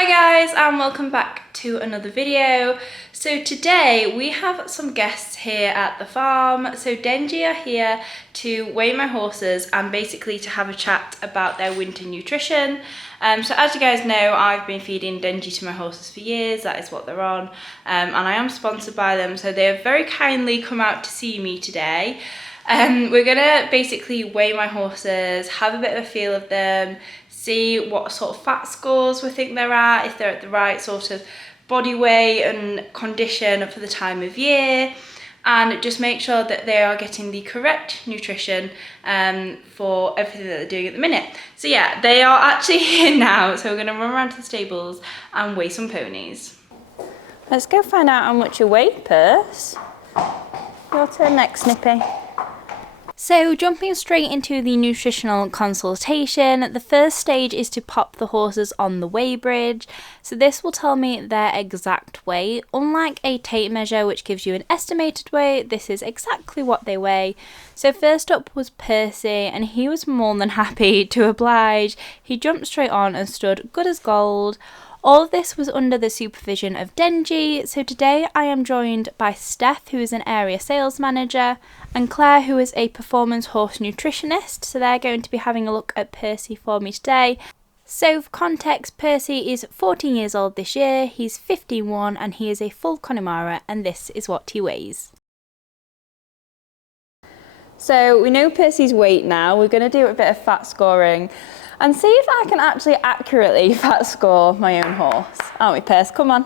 Hi guys, and welcome back to another video. So today we have some guests here at the farm. So Dengie are here to weigh my horses and basically to have a chat about their winter nutrition. So as you guys know, I've been feeding Dengie to my horses for years. That is what they're on, and I am sponsored by them. So they have very kindly come out to see me today. We're gonna basically weigh my horses, have a bit of a feel of them, see what sort of fat scores we think they're at, if they're at the right sort of body weight and condition for the time of year, and just make sure that they are getting the correct nutrition for everything that they're doing at the minute. So yeah, they are actually here now, so we're gonna run around to the stables and weigh some ponies. Let's go find out how much you weigh, Purse. Your turn next, Snippy. So jumping straight into the nutritional consultation, the first stage is to pop the horses on the weigh bridge. So this will tell me their exact weight. Unlike a tape measure which gives you an estimated weight, this is exactly what they weigh. So first up was Percy, and he was more than happy to oblige. He jumped straight on and stood good as gold. All of this was under the supervision of Dengie. So today I am joined by Steph, who is an area sales manager, and Claire, who is a performance horse nutritionist. So they're going to be having a look at Percy for me today. So for context, Percy is 14 years old this year, he's 51 and he is a full Connemara, and this is what he weighs. So we know Percy's weight now. We're going to do a bit of fat scoring and see if I can actually accurately fat score my own horse. Aren't we, Percy? Come on.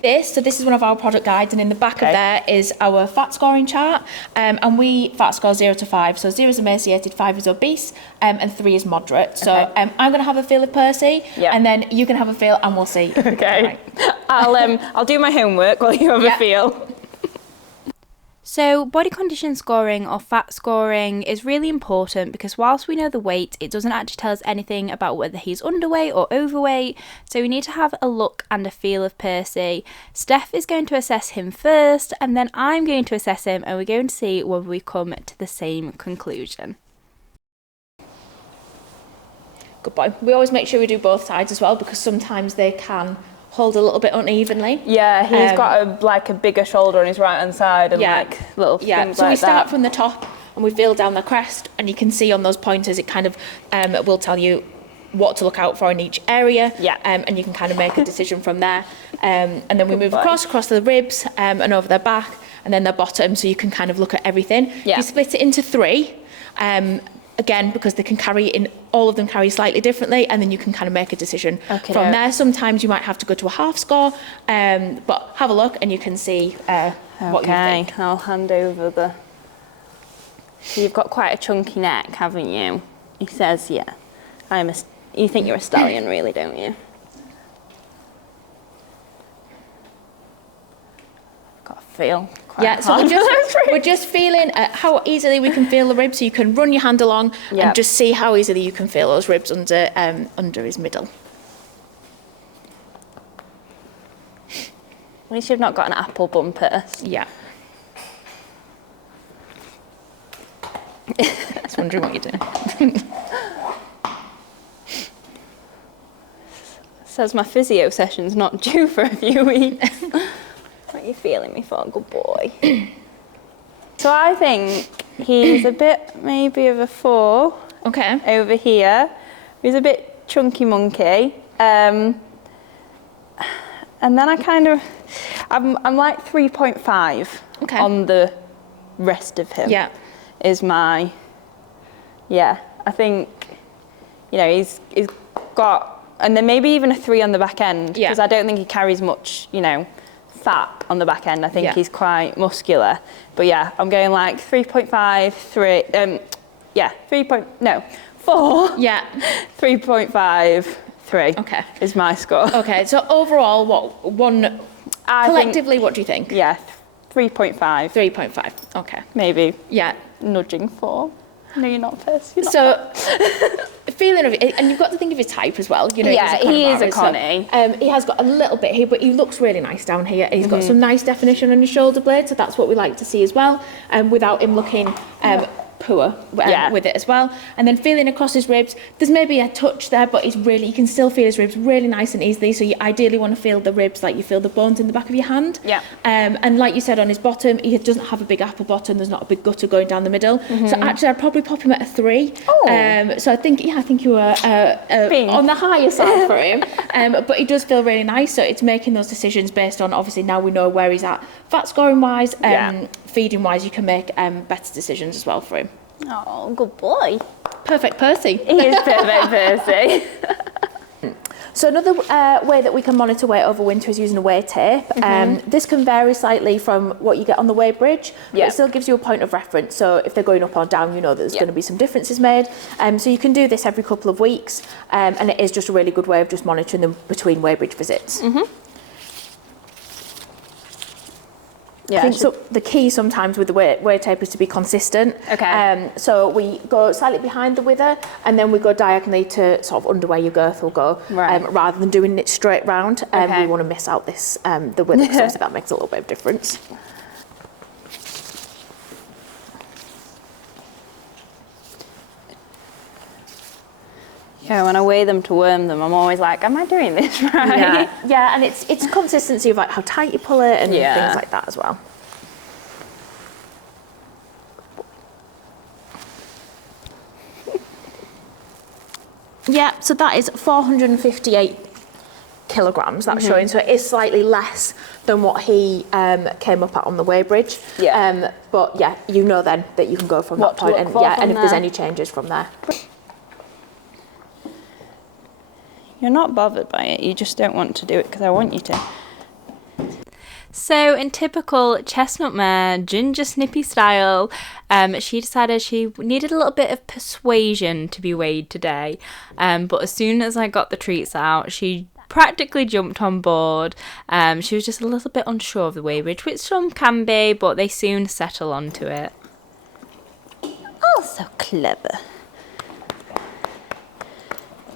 This is one of our product guides, and in the back of there is our fat scoring chart, and we fat score 0 to 5. So 0 is emaciated, 5 is obese, and 3 is moderate. So I'm going to have a feel of Percy, and then you can have a feel, and we'll see. Okay. Right. I'll do my homework while you have a feel. So body condition scoring or fat scoring is really important because whilst we know the weight, it doesn't actually tell us anything about whether he's underweight or overweight. So we need to have a look and a feel of Percy. Steph is going to assess him first, and then I'm going to assess him, and we're going to see whether we come to the same conclusion. Good boy. We always make sure we do both sides as well, because sometimes they can hold a little bit unevenly. Yeah, he's got a bigger shoulder on his right hand side and little things like that. So we start from the top and we feel down the crest, and you can see on those pointers it kind of will tell you what to look out for in each area. And you can kind of make a decision from there. And then we move across the ribs and over their back and then their bottom, so you can kind of look at everything. You split it into 3. Again, because they can all of them carry slightly differently, and then you can kind of make a decision from there. Sometimes you might have to go to a half score, but have a look and you can see what you think. I'll hand over the... So you've got quite a chunky neck, haven't you? He says, yeah. You think you're a stallion, really, don't you? Got a feel. So we're just feeling how easily we can feel the ribs, so you can run your hand along and just see how easily you can feel those ribs under his middle. At least you've not got an apple bum, Purse. Yeah. Just wondering what you're doing. Says my physio session's not due for a few weeks. What are you feeling me for, good boy? So I think he's a bit maybe of a 4. Over here. He's a bit chunky monkey. And then I'm like 3.5 on the rest of him. Is my, I think, he's got, and then maybe even a 3 on the back end, because I don't think he carries much, fat on the back end. I think he's quite muscular, but I'm going like 3.5, 3, 4. 3.5, 3. Is my score. So overall, collectively, what do you think? 3.5. 3.5. Maybe. Nudging 4. No, you're not Percy. Feeling of it, and you've got to think of his type as well. He is a Connie. He has got a little bit here, but he looks really nice down here. He's got some nice definition on his shoulder blade, so that's what we like to see as well. Without him looking poor with it as well. And then feeling across his ribs, there's maybe a touch there, but you can still feel his ribs really nice and easily. So you ideally want to feel the ribs like you feel the bones in the back of your hand. Yeah. And like you said, on his bottom, he doesn't have a big apple bottom. There's not a big gutter going down the middle. So actually, I'd probably pop him at a 3. Oh. So I think you were on the higher side for him. But he does feel really nice. So it's making those decisions based on, obviously, now we know where he's at, fat scoring wise, feeding wise. You can make better decisions as well for him. Oh, good boy. Perfect Percy. He is perfect Percy. So another way that we can monitor weight over winter is using a weigh tape. This can vary slightly from what you get on the weigh bridge, but it still gives you a point of reference. So if they're going up or down, you know that there's going to be some differences made. So you can do this every couple of weeks, and it is just a really good way of just monitoring them between weigh bridge visits. I think so the key sometimes with the weigh tape is to be consistent. Okay. So we go slightly behind the wither, and then we go diagonally to sort of under where your girth will go, rather than doing it straight round. We want to miss out this the wither, because obviously that makes a little bit of difference. Yeah, when I weigh them to worm them, I'm always like, am I doing this right? Yeah, and it's consistency of like how tight you pull it and things like that as well. Yeah, so that is 458 kilograms that's showing, so it is slightly less than what he came up at on the weigh bridge. But yeah, you know then that you can go from that point, and and if there's any changes from there. You're not bothered by it, you just don't want to do it because I want you to. So in typical chestnut mare, ginger Snippy style, she decided she needed a little bit of persuasion to be weighed today. But as soon as I got the treats out, she practically jumped on board. She was just a little bit unsure of the weigh bridge, which some can be, but they soon settle onto it. Oh, so clever.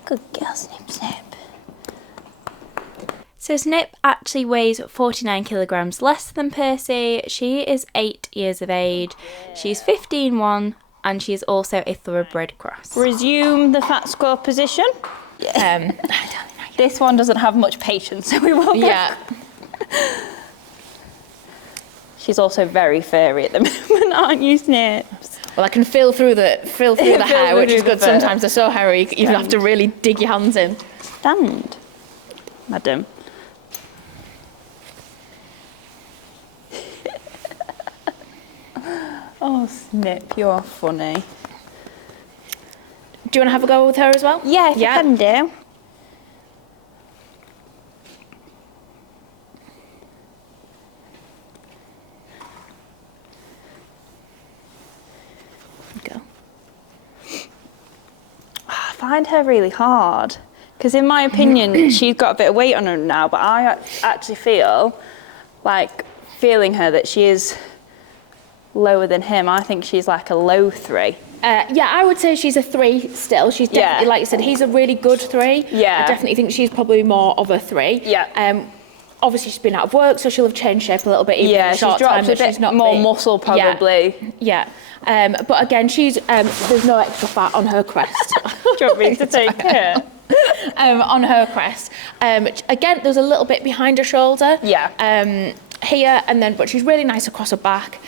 Good girl, Snip, Snip. So Snip actually weighs 49 kilograms less than Percy. She is 8 years of age. She's 15-1, and she is also a thoroughbred cross. Resume the fat score position. This one doesn't have much patience, so we won't. She's also very furry at the moment, aren't you, Snips? Well, I can feel through the hair, which is good. Sometimes they're so hairy, you have to really dig your hands in. Stand, madam. Oh, Snip, you're funny. Do you want to have a go with her as well? Yeah, if you can do. Go. I find her really hard because, in my opinion, she's got a bit of weight on her now, but I actually feel like her that she is lower than him. I think she's like a low 3. Yeah, I would say she's a 3 still. She's definitely, like you said, he's a really good 3. Yeah. I definitely think she's probably more of a 3. Yeah. Obviously, she's been out of work, so she'll have changed shape a little bit. Even in a short time, a bit she's not more big. muscle probably. Yeah. But again, she's there's no extra fat on her crest. Do you want me to take it? On her crest. Again, there's a little bit behind her shoulder. Yeah. Here and then, but she's really nice across her back.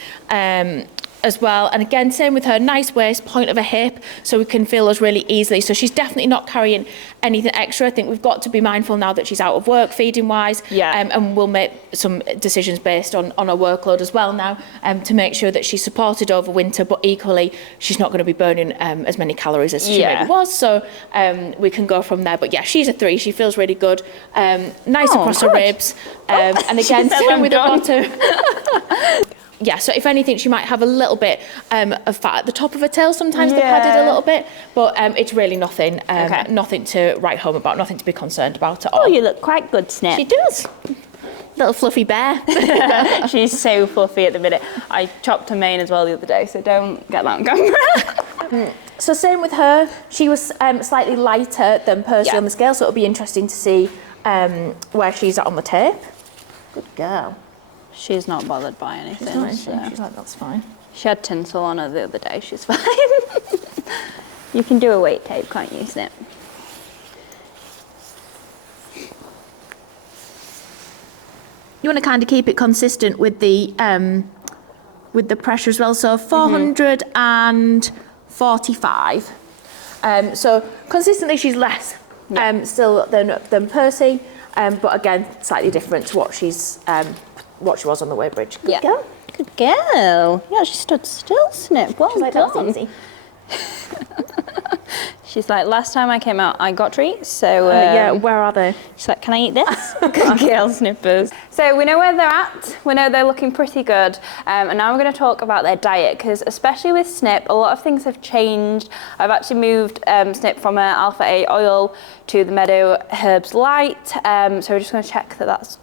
As well, and again, same with her, nice waist, point of a hip, so we can feel those really easily. So she's definitely not carrying anything extra. I think we've got to be mindful now that she's out of work, feeding wise, and we'll make some decisions based on her workload as well now, to make sure that she's supported over winter, but equally she's not going to be burning as many calories as she maybe was. So we can go from there. But yeah, she's a 3. She feels really good, nice across her ribs, and again, same with the bottom. Yeah, so if anything, she might have a little bit of fat at the top of her tail. Sometimes they're padded a little bit, but it's really nothing, nothing to write home about, nothing to be concerned about at all. Oh, you look quite good, Snip. She does. Little fluffy bear. She's so fluffy at the minute. I chopped her mane as well the other day, so don't get that on camera. So same with her. She was slightly lighter than Percy on the scale, so it'll be interesting to see where she's at on the tape. Good girl. She's not bothered by anything. She's like, that's fine. She had tinsel on her the other day, she's fine. You can do a weight tape, can't you, Snip? You want to kind of keep it consistent with the pressure as well. So 445. So consistently, she's less still than Percy, but again, slightly different to what she was on the weighbridge. Good girl. Good girl. Yeah, she stood still, Snip. Well She's like, that was done. easy. She's like, last time I came out, I got treats, so... yeah, where are they? She's like, can I eat this? Good girl, Snippers. So we know where they're at. We know they're looking pretty good. And now we're going to talk about their diet, because especially with Snip, a lot of things have changed. I've actually moved Snip from an Alpha 8 oil to the Meadow Herbs Light. So we're just going to check that that's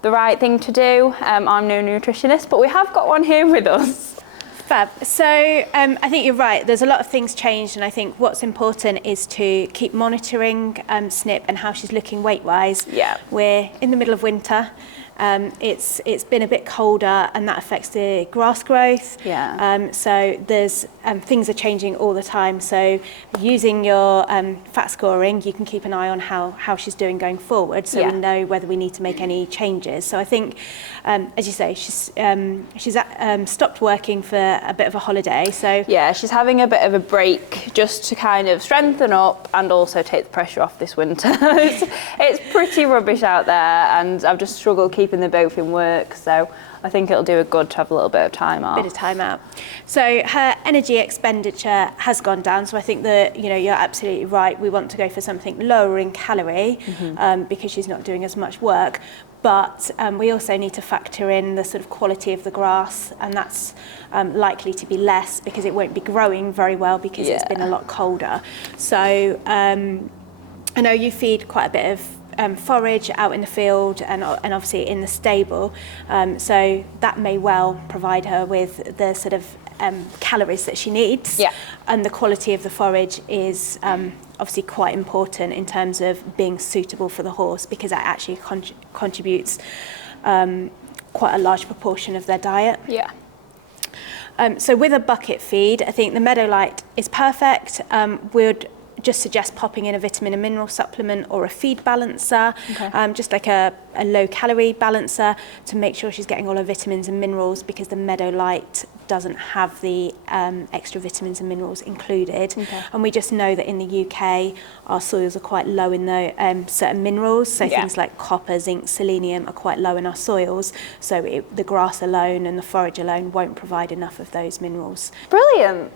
the right thing to do. I'm no nutritionist, but we have got one here with us. Fab. So I think you're right. There's a lot of things changed, and I think what's important is to keep monitoring Snip and how she's looking weight-wise. Yeah. We're in the middle of winter. It's been a bit colder, and that affects the grass growth. Yeah. So there's things are changing all the time. So using your fat scoring, you can keep an eye on how she's doing going forward, so we know whether we need to make any changes. So I think, as you say, she's stopped working for a bit of a holiday. So yeah, she's having a bit of a break just to kind of strengthen up and also take the pressure off this winter. It's pretty rubbish out there, and I've just struggled keeping them both in work, so I think it'll do her good to have a little bit of time off. Bit of time out. So her energy expenditure has gone down. So I think that, you know, you're absolutely right. We want to go for something lower in calorie because she's not doing as much work. But we also need to factor in the sort of quality of the grass, and that's likely to be less because it won't be growing very well because it's been a lot colder. So I know you feed quite a bit of forage out in the field and obviously in the stable, so that may well provide her with the sort of calories that she needs. And the quality of the forage is obviously quite important in terms of being suitable for the horse, because that actually contributes quite a large proportion of their diet. So with a bucket feed, I think the Meadow Light is perfect. We'd just suggest popping in a vitamin and mineral supplement or a feed balancer, just like a low calorie balancer, to make sure she's getting all her vitamins and minerals, because the Meadow Light doesn't have the extra vitamins and minerals included. And we just know that in the UK our soils are quite low in the certain minerals, so things like copper, zinc, selenium are quite low in our soils, so the grass alone and the forage alone won't provide enough of those minerals. Brilliant.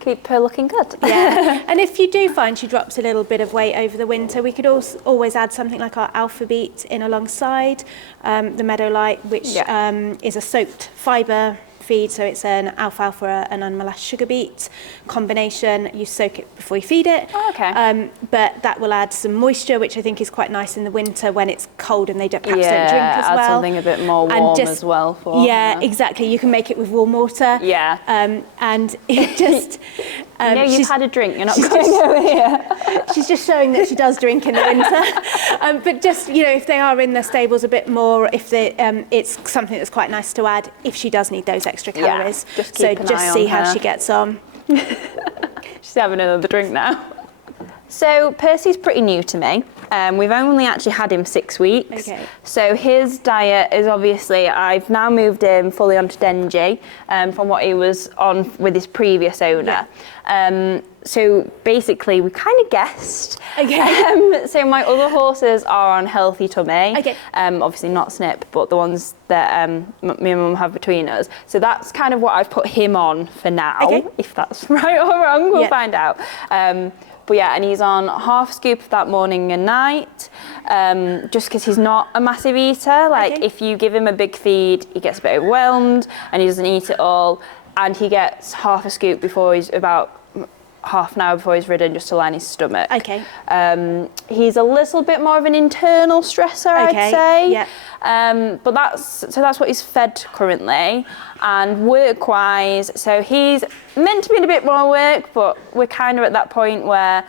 Keep her looking good. And if you do find she drops a little bit of weight over the winter, we could also always add something like our Alpha Beat in alongside the Meadow Light, which is a soaked fibre feed, so it's an alfalfa and unmolasses sugar beet combination. You soak it before you feed it. But that will add some moisture, which I think is quite nice in the winter when it's cold and they perhaps don't drink as well. Add something a bit more warm as well for exactly. You can make it with warm water. And it just you've had a drink, you're not going over here. She's just showing that she does drink in the winter. But just, you know, if they are in the stables a bit more, if they, it's something that's quite nice to add if she does need those extra calories. Just keep an eye on see her. how she gets on. She's having another drink now. So Percy's pretty new to me. We've only actually had him 6 weeks. So his diet is obviously, I've now moved him fully onto Dengie from what he was on with his previous owner. So basically we kind of guessed. So my other horses are on healthy tummy. Obviously not Snip, but the ones that me and Mum have between us. So that's kind of what I've put him on for now. If that's right or wrong, we'll find out. But yeah, and he's on half a scoop of that morning and night, just because he's not a massive eater. Like if you give him a big feed, he gets a bit overwhelmed and he doesn't eat it all. And he gets half a scoop before he's about half an hour before he's ridden, just to line his stomach. He's a little bit more of an internal stressor, I'd say. But that's what he's fed currently. And work-wise, so he's meant to be in a bit more work, but we're kind of at that point where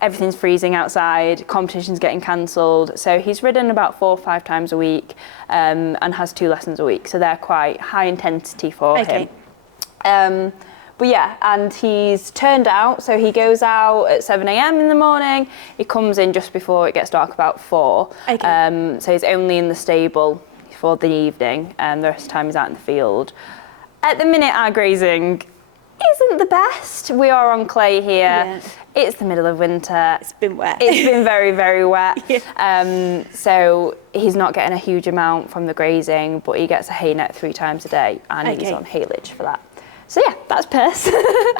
everything's freezing outside, competition's getting cancelled. So he's ridden about 4 or 5 times a week and has 2 lessons a week. So they're quite high intensity for him. But yeah, and he's turned out, so he goes out at 7 a.m. in the morning. He comes in just before it gets dark, about 4. Okay. So he's only in the stable for the evening, and the rest of the time he's out in the field. At the minute, our grazing isn't the best. We are on clay here. Yeah. It's the middle of winter. It's been wet. It's been very, very wet. Yeah. So he's not getting a huge amount from the grazing, but he gets a hay net 3 times a day, and he's Okay. on haylage for that. So yeah, that's Perth.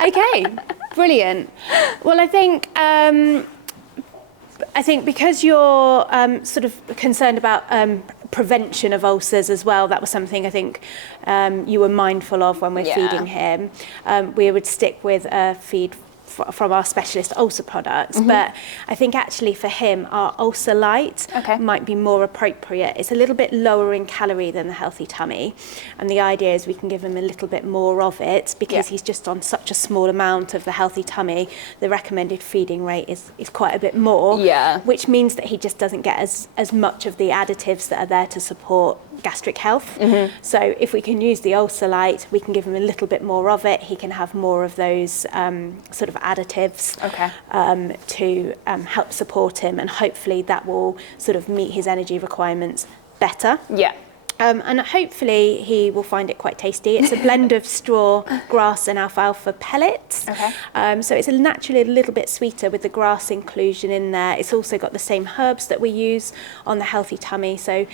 Okay, brilliant. Well, I think because you're sort of concerned about prevention of ulcers as well, that was something I think you were mindful of when we're feeding him. We would stick with a feed from our specialist ulcer products, but I think actually for him our ulcer light might be more appropriate. It's a little bit lower in calorie than the healthy tummy, and the idea is we can give him a little bit more of it because he's just on such a small amount of the healthy tummy. The recommended feeding rate is quite a bit more, which means that he just doesn't get as much of the additives that are there to support gastric health. So if we can use the ulcer light, we can give him a little bit more of it. He can have more of those sort of additives to help support him, and hopefully that will sort of meet his energy requirements better. And hopefully he will find it quite tasty. It's a blend of straw, grass and alfalfa pellets. So it's naturally a little bit sweeter with the grass inclusion in there. It's also got the same herbs that we use on the healthy tummy. So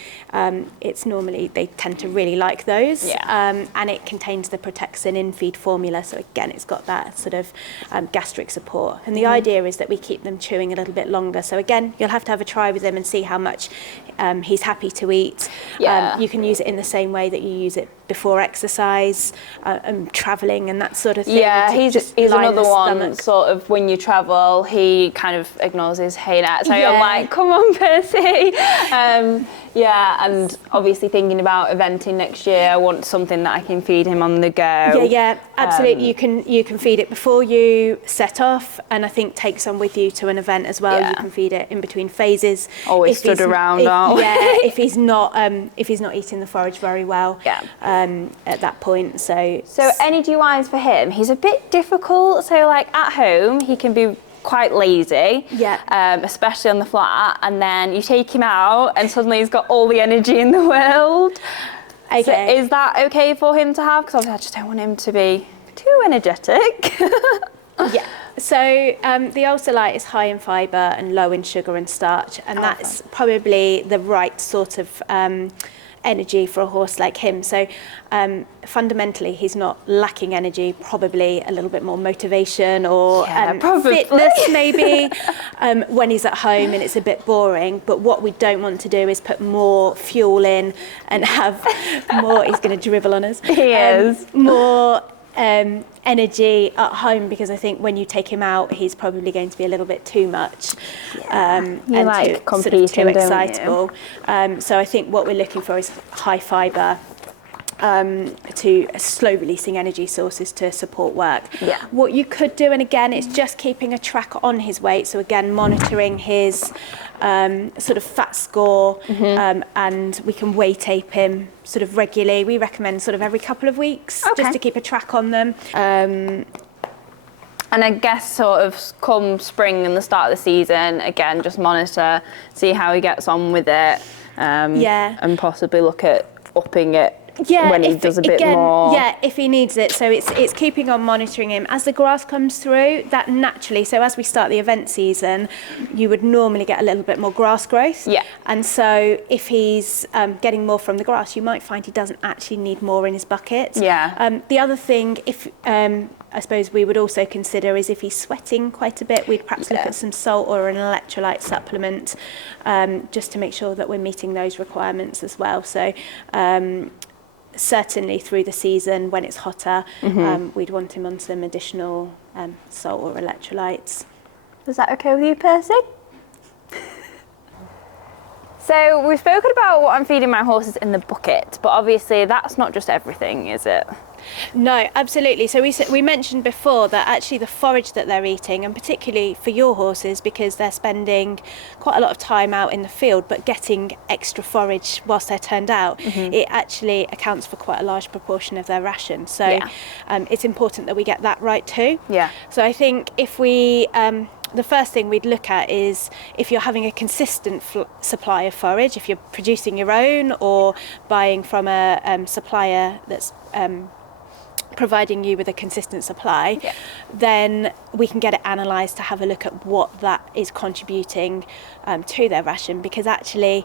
it's normally, they tend to really like those. And it contains the Protexin in feed formula. So again, it's got that sort of gastric support. And the idea is that we keep them chewing a little bit longer. So again, you'll have to have a try with him and see how much he's happy to eat. You can use it in the same way that you use it before exercise, travelling and that sort of thing. He's another one, sort of when you travel, he kind of ignores his hay net. So I'm like, come on, Percy. And obviously thinking about eventing next year, I want something that I can feed him on the go. Absolutely. You can feed it before you set off, and I think take some with you to an event as well. You can feed it in between phases. Always stood around, aren't we? if he's not eating the forage very well at that point. So energy wise for him, he's a bit difficult. So like at home, he can be quite lazy, especially on the flat, and then you take him out and suddenly he's got all the energy in the world. So is that okay for him to have? Because obviously I just don't want him to be too energetic. So the ulcer light is high in fibre and low in sugar and starch, and that's probably the right sort of energy for a horse like him. So fundamentally he's not lacking energy, probably a little bit more motivation or fitness maybe when he's at home and it's a bit boring. But what we don't want to do is put more fuel in and have more, he's going to dribble on us. He is. More energy at home, because I think when you take him out he's probably going to be a little bit too much and like sort of too excitable. So I think what we're looking for is high fibre to slow releasing energy sources to support work. What you could do, and again it's just keeping a track on his weight, so again monitoring his sort of fat score, and we can weigh tape him sort of regularly. We recommend sort of every couple of weeks just to keep a track on them. And I guess sort of come spring and the start of the season, again, just monitor, see how he gets on with it, and possibly look at upping it when he does a bit more. If he needs it. So it's keeping on monitoring him. As the grass comes through, that naturally, so as we start the event season, you would normally get a little bit more grass growth. And so if he's getting more from the grass, you might find he doesn't actually need more in his bucket. The other thing, if I suppose we would also consider is if he's sweating quite a bit, we'd perhaps look at some salt or an electrolyte supplement, just to make sure that we're meeting those requirements as well. So certainly through the season when it's hotter, we'd want him on some additional salt or electrolytes. Is that okay with you, Percy? So we've spoken about what I'm feeding my horses in the bucket, but obviously that's not just everything, is it? No, absolutely. So we mentioned before that actually the forage that they're eating, and particularly for your horses, because they're spending quite a lot of time out in the field, but getting extra forage whilst they're turned out, it actually accounts for quite a large proportion of their ration. So it's important that we get that right too. Yeah. So I think if we... the first thing we'd look at is if you're having a consistent supply of forage, if you're producing your own or buying from a supplier that's providing you with a consistent supply, then we can get it analysed to have a look at what that is contributing to their ration, because actually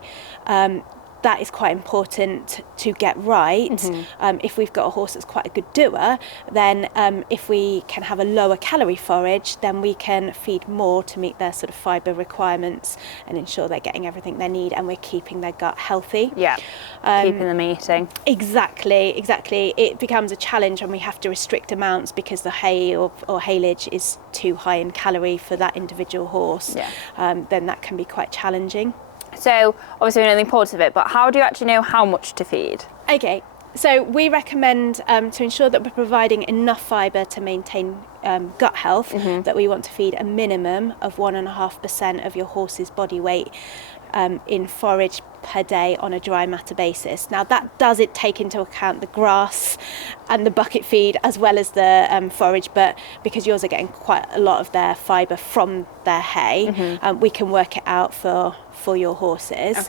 that is quite important to get right. If we've got a horse that's quite a good doer, then if we can have a lower calorie forage, then we can feed more to meet their sort of fibre requirements and ensure they're getting everything they need and we're keeping their gut healthy. Keeping them eating. Exactly. It becomes a challenge when we have to restrict amounts because the hay or haylage is too high in calorie for that individual horse. Then that can be quite challenging. So obviously we know the importance of it, but how do you actually know how much to feed? Okay, so we recommend to ensure that we're providing enough fibre to maintain gut health, that we want to feed a minimum of 1.5% of your horse's body weight in forage per day on a dry matter basis. Now that does take into account the grass and the bucket feed as well as the forage, but because yours are getting quite a lot of their fibre from their hay, we can work it out for your horses.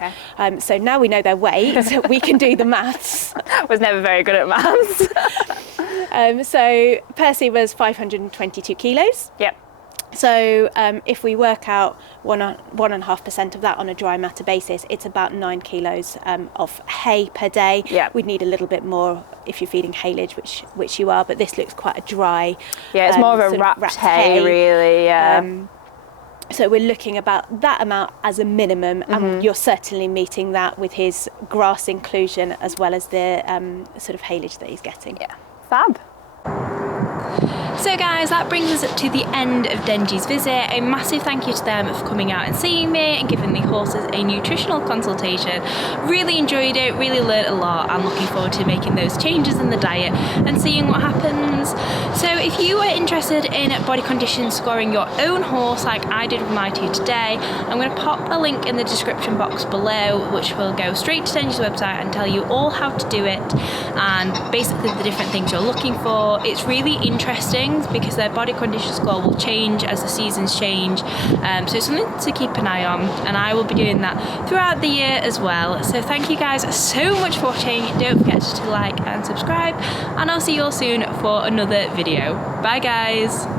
So now we know their weight, so we can do the maths. I was never very good at maths. So Percy was 522 kilos. So if we work out 1.5% of that on a dry matter basis, it's about 9 kilos of hay per day. We'd need a little bit more if you're feeding haylage, which you are, but this looks quite a dry. It's more of a wrapped hay, really. So we're looking about that amount as a minimum, and you're certainly meeting that with his grass inclusion as well as the sort of haylage that he's getting. Fab. So guys, that brings us to the end of Dengie's visit. A massive thank you to them for coming out and seeing me and giving the horses a nutritional consultation. Really enjoyed it, really learnt a lot. I'm looking forward to making those changes in the diet and seeing what happens. So if you are interested in body condition scoring your own horse like I did with my two today, I'm going to pop a link in the description box below which will go straight to Dengie's website and tell you all how to do it and basically the different things you're looking for. It's really interesting because their body condition score will change as the seasons change, so it's something to keep an eye on, and I will be doing that throughout the year as well. So thank you guys so much for watching. Don't forget to like and subscribe, and I'll see you all soon for another video. Bye guys.